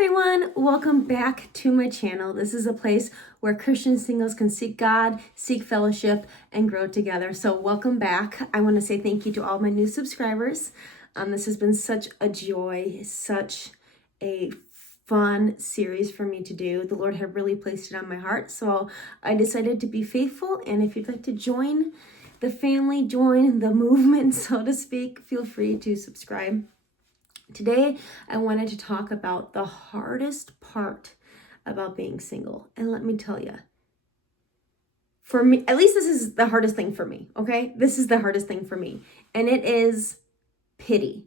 everyone, welcome back to my channel. This is a place where Christian singles can seek God, seek fellowship, and grow together. So welcome back. I want to say thank you to all my new subscribers. This has been such a joy, such a fun series for me to do. The Lord had really placed it on my heart, so I decided to be faithful. And if you'd like to join the family, join the movement, so to speak, feel free to subscribe. Today, I wanted to talk about the hardest part about being single. And let me tell you, for me, at least this is the hardest thing for me, okay? This is the hardest thing for me. And it is pity.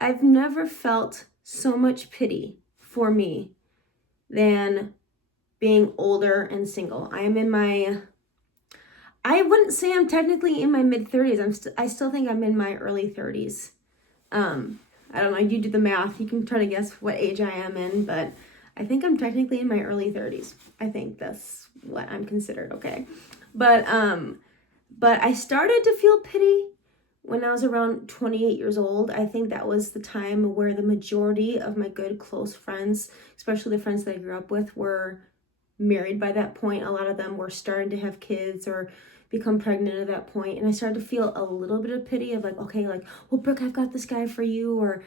I've never felt so much pity for me than being older and single. I wouldn't say I'm technically in my mid-30s. I still think I'm in my early 30s. I don't know, you do the math. You can try to guess what age I am in, but I think I'm technically in my early 30s. I think that's what I'm considered, okay? But I started to feel pity when I was around 28 years old. I think that was the time where the majority of my good, close friends, especially the friends that I grew up with, were married by that point. A lot of them were starting to have kids or become pregnant at that point, and I started to feel a little bit of pity of like, okay, like, well, Brooke, I've got this guy for you, or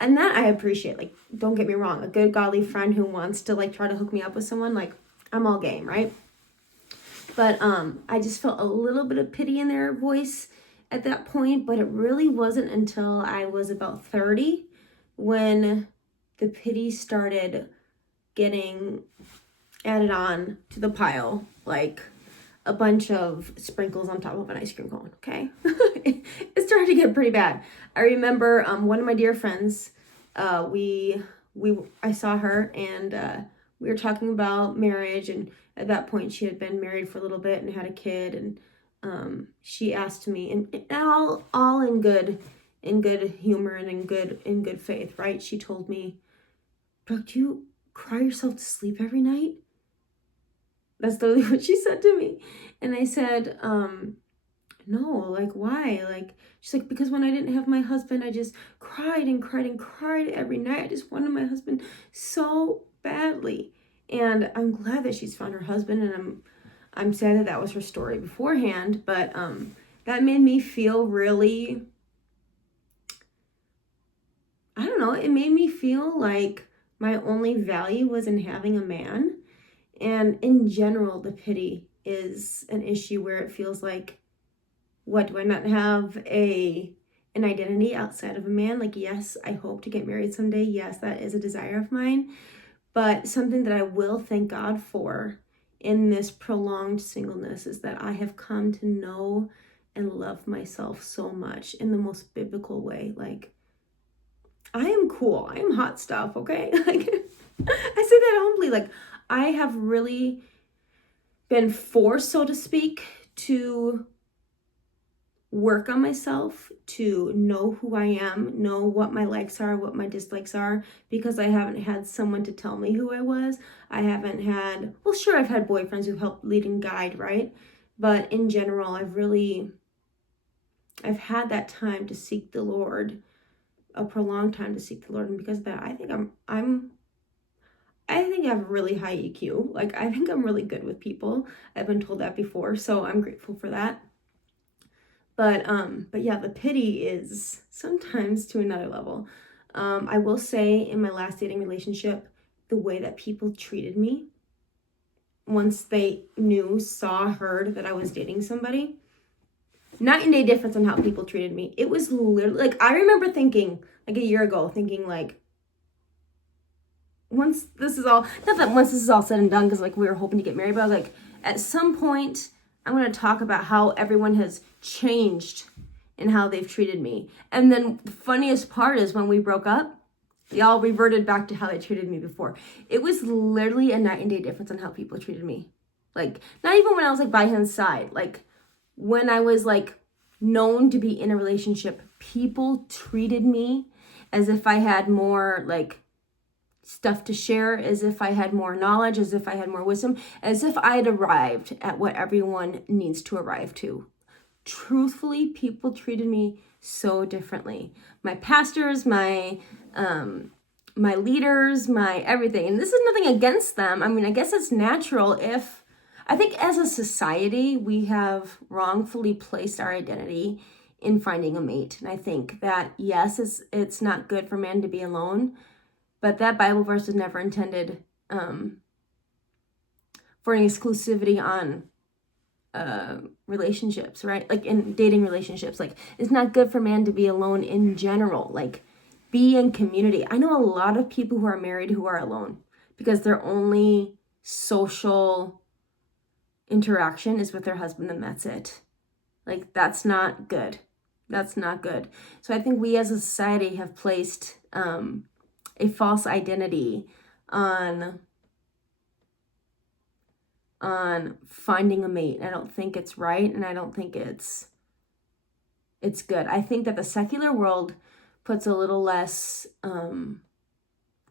and that I appreciate. Like, don't get me wrong, a good godly friend who wants to like try to hook me up with someone, like, I'm all game, right? But I just felt a little bit of pity in their voice at that point, but it really wasn't until I was about 30 when the pity started getting added on to the pile, like a bunch of sprinkles on top of an ice cream cone, okay? It started to get pretty bad. I remember one of my dear friends, I saw her and we were talking about marriage, and at that point she had been married for a little bit and had a kid, and she asked me, and all in good humor and in good faith, right? She told me, Brooke, do you cry yourself to sleep every night? That's totally what she said to me. And I said, no, like, why? Like, she's like, because when I didn't have my husband, I just cried and cried and cried every night. I just wanted my husband so badly. And I'm glad that she's found her husband, and I'm sad that that was her story beforehand, but that made me feel really, I don't know, it made me feel like my only value was in having a man. And in general, the pity is an issue where it feels like, what, do I not have an identity outside of a man? Like, yes, I hope to get married someday. Yes, that is a desire of mine. But something that I will thank God for in this prolonged singleness is that I have come to know and love myself so much in the most biblical way. Like, I am cool. I am hot stuff, okay? Like, I say that humbly. Like, I have really been forced, so to speak, to work on myself, to know who I am, know what my likes are, what my dislikes are, because I haven't had someone to tell me who I was. I haven't had, well, sure, I've had boyfriends who've helped lead and guide, right? But in general, I've had that time to seek the Lord, a prolonged time to seek the Lord. And because of that, I think I think I have really high EQ. Like, I think I'm really good with people. I've been told that before, so I'm grateful for that. But yeah, the pity is sometimes to another level. I will say, in my last dating relationship, the way that people treated me once they saw, heard that I was dating somebody, night and day difference on how people treated me. It was literally, like, I remember thinking, like a year ago, thinking like, once this is all said and done, because like we were hoping to get married, but I was like, at some point I'm going to talk about how everyone has changed and how they've treated me. And then the funniest part is when we broke up, they all reverted back to how they treated me before. It was literally a night and day difference on how people treated me. Like, not even when I was like by his side, like when I was like known to be in a relationship, people treated me as if I had more like stuff to share, as if I had more knowledge, as if I had more wisdom, as if I had arrived at what everyone needs to arrive to. Truthfully, people treated me so differently. My pastors, my my leaders, my everything. And this is nothing against them. I mean, I guess it's natural if, I think as a society, we have wrongfully placed our identity in finding a mate. And I think that, yes, it's not good for man to be alone, but that Bible verse is never intended for an exclusivity on relationships, right? Like in dating relationships. Like, it's not good for man to be alone in general. Like, be in community. I know a lot of people who are married who are alone because their only social interaction is with their husband, and that's it. Like, that's not good. That's not good. So I think we as a society have placed a false identity on finding a mate. I don't think it's right, and I don't think it's good. I think that the secular world puts a little less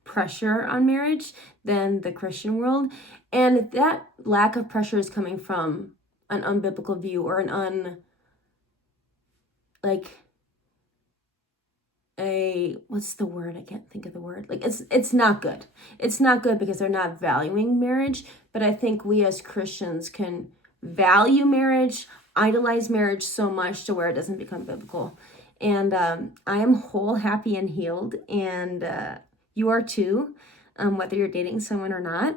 pressure on marriage than the Christian world, and that lack of pressure is coming from an unbiblical view or what's the word? I can't think of the word. Like, it's not good. It's not good because they're not valuing marriage. But I think we as Christians can value marriage, idolize marriage so much to where it doesn't become biblical. And I am whole, happy, and healed. And you are too, whether you're dating someone or not.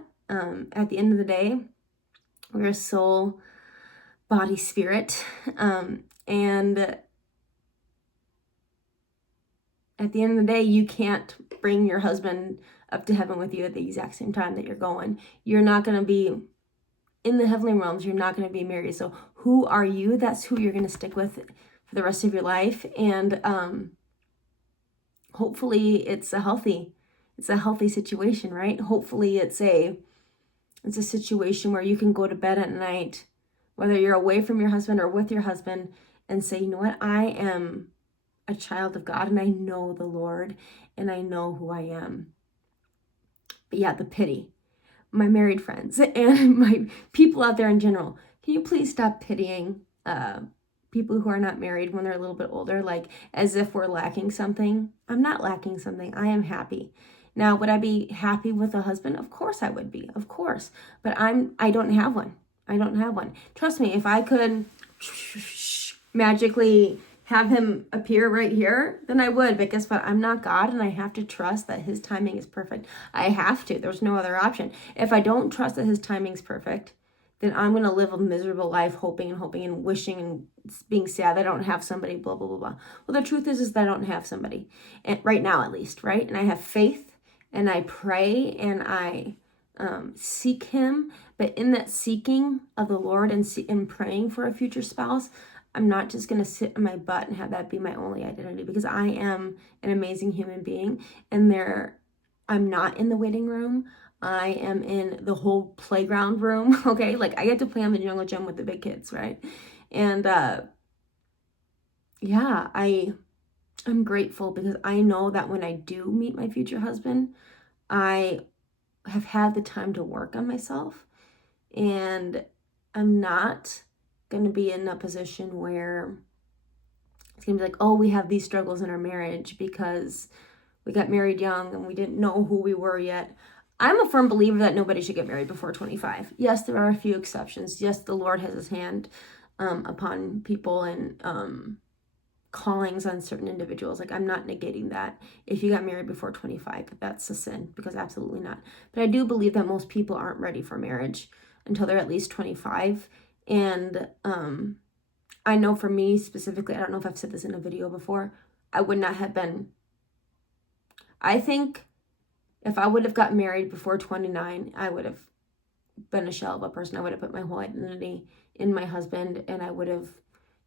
At the end of the day, we're a soul, body, spirit. And at the end of the day, you can't bring your husband up to heaven with you at the exact same time that you're going. You're not going to be in the heavenly realms. You're not going to be married. So who are you? That's who you're going to stick with for the rest of your life. And hopefully it's a healthy situation, right? Hopefully it's a situation where you can go to bed at night, whether you're away from your husband or with your husband, and say, you know what, I am a child of God, and I know the Lord, and I know who I am. But yeah, the pity. My married friends and my people out there in general, can you please stop pitying people who are not married when they're a little bit older, like as if we're lacking something? I'm not lacking something. I am happy. Now, would I be happy with a husband? Of course I would be, of course. But I don't have one. I don't have one. Trust me, if I could magically have him appear right here, then I would. But guess what? I'm not God, and I have to trust that his timing is perfect. I have to. There's no other option. If I don't trust that his timing is perfect, then I'm going to live a miserable life hoping and wishing and being sad that I don't have somebody, blah, blah, blah, blah. Well, the truth is that I don't have somebody, and right now at least, right? And I have faith, and I pray, and I seek him. But in that seeking of the Lord and praying for a future spouse, I'm not just going to sit in my butt and have that be my only identity, because I am an amazing human being, and I'm not in the waiting room. I am in the whole playground room, okay? Like, I get to play on the jungle gym with the big kids, right? And yeah, I'm grateful because I know that when I do meet my future husband, I have had the time to work on myself, and I'm not going to be in a position where it's going to be like, oh, we have these struggles in our marriage because we got married young and we didn't know who we were yet. I'm a firm believer that nobody should get married before 25. Yes, there are a few exceptions. Yes, the Lord has his hand upon people and callings on certain individuals. Like, I'm not negating that. If you got married before 25, that's a sin, because absolutely not. But I do believe that most people aren't ready for marriage until they're at least 25. And I know for me specifically, I don't know if I've said this in a video before, I would not have been. I think if I would have gotten married before 29, I would have been a shell of a person. I would have put my whole identity in my husband, and I would have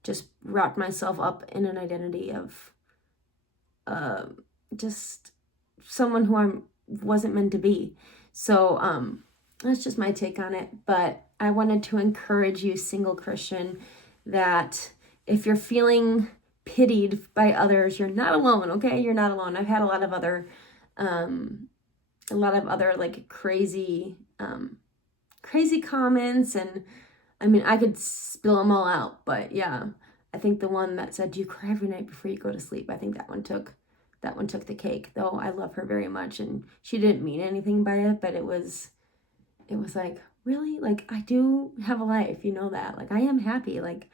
just wrapped myself up in an identity of just someone who I wasn't meant to be. So that's just my take on it. But I wanted to encourage you, single Christian, that if you're feeling pitied by others, you're not alone, okay? You're not alone. I've had a lot of other like crazy comments, and I mean, I could spill them all out, but yeah, I think the one that said, do you cry every night before you go to sleep? I think that one took that one took the cake, though I love her very much, and she didn't mean anything by it, but it was like, really? Like, I do have a life, you know that. Like, I am happy. Like,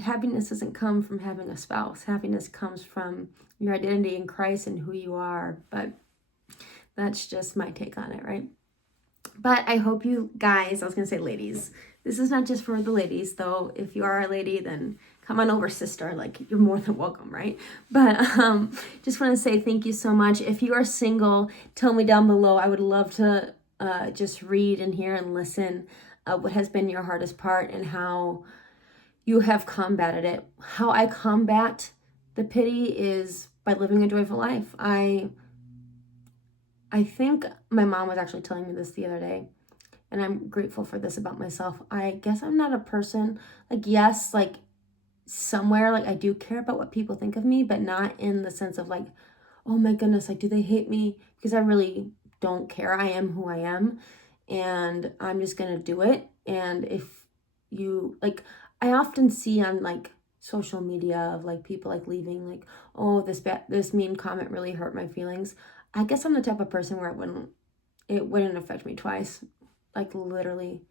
happiness doesn't come from having a spouse. Happiness comes from your identity in Christ and who you are. But that's just my take on it, right? But I hope you guys, I was going to say ladies, this is not just for the ladies, though. If you are a lady, then come on over, sister. Like, you're more than welcome, right? But just want to say thank you so much. If you are single, tell me down below. I would love to just read and hear and listen what has been your hardest part and how you have combated it. How I combat the pity is by living a joyful life. I think my mom was actually telling me this the other day, and I'm grateful for this about myself. I guess I'm not a person, like, yes, like, somewhere, like, I do care about what people think of me, but not in the sense of, like, oh my goodness, like, do they hate me? Because I really don't care. I am who I am, and I'm just gonna do it. And if you, like, I often see on, like, social media of, like, people, like, leaving, like, oh, this mean comment really hurt my feelings. I guess I'm the type of person where it wouldn't affect me twice. Like, literally,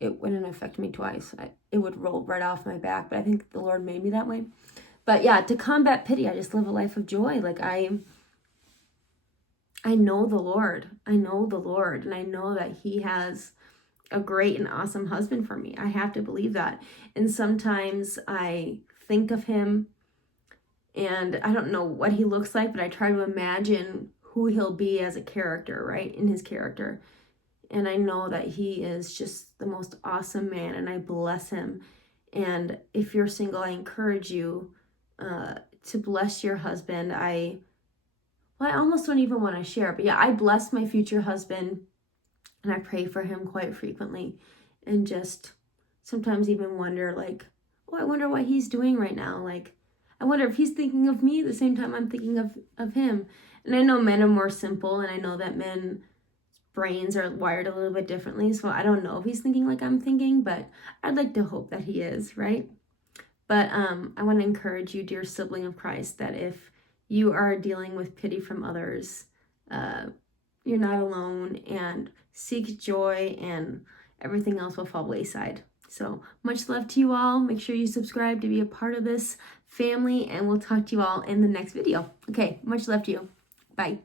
it wouldn't affect me twice. It would roll right off my back. But I think the Lord made me that way. But yeah, to combat pity, I just live a life of joy. Like, I know the Lord. I know the Lord. And I know that He has a great and awesome husband for me. I have to believe that. And sometimes I think of Him, and I don't know what He looks like, but I try to imagine who He'll be as a character, right? In His character. And I know that He is just the most awesome man, and I bless Him. And if you're single, I encourage you to bless your husband. I almost don't even want to share, but yeah, I bless my future husband, and I pray for him quite frequently, and just sometimes even wonder, like, oh, I wonder what he's doing right now. Like, I wonder if he's thinking of me at the same time I'm thinking of him. And I know men are more simple, and I know that men's brains are wired a little bit differently, so I don't know if he's thinking like I'm thinking, but I'd like to hope that he is, right? But I want to encourage you, dear sibling of Christ, that if you are dealing with pity from others, you're not alone, and seek joy, and everything else will fall wayside. So much love to you all. Make sure you subscribe to be a part of this family, and we'll talk to you all in the next video. Okay, much love to you. Bye.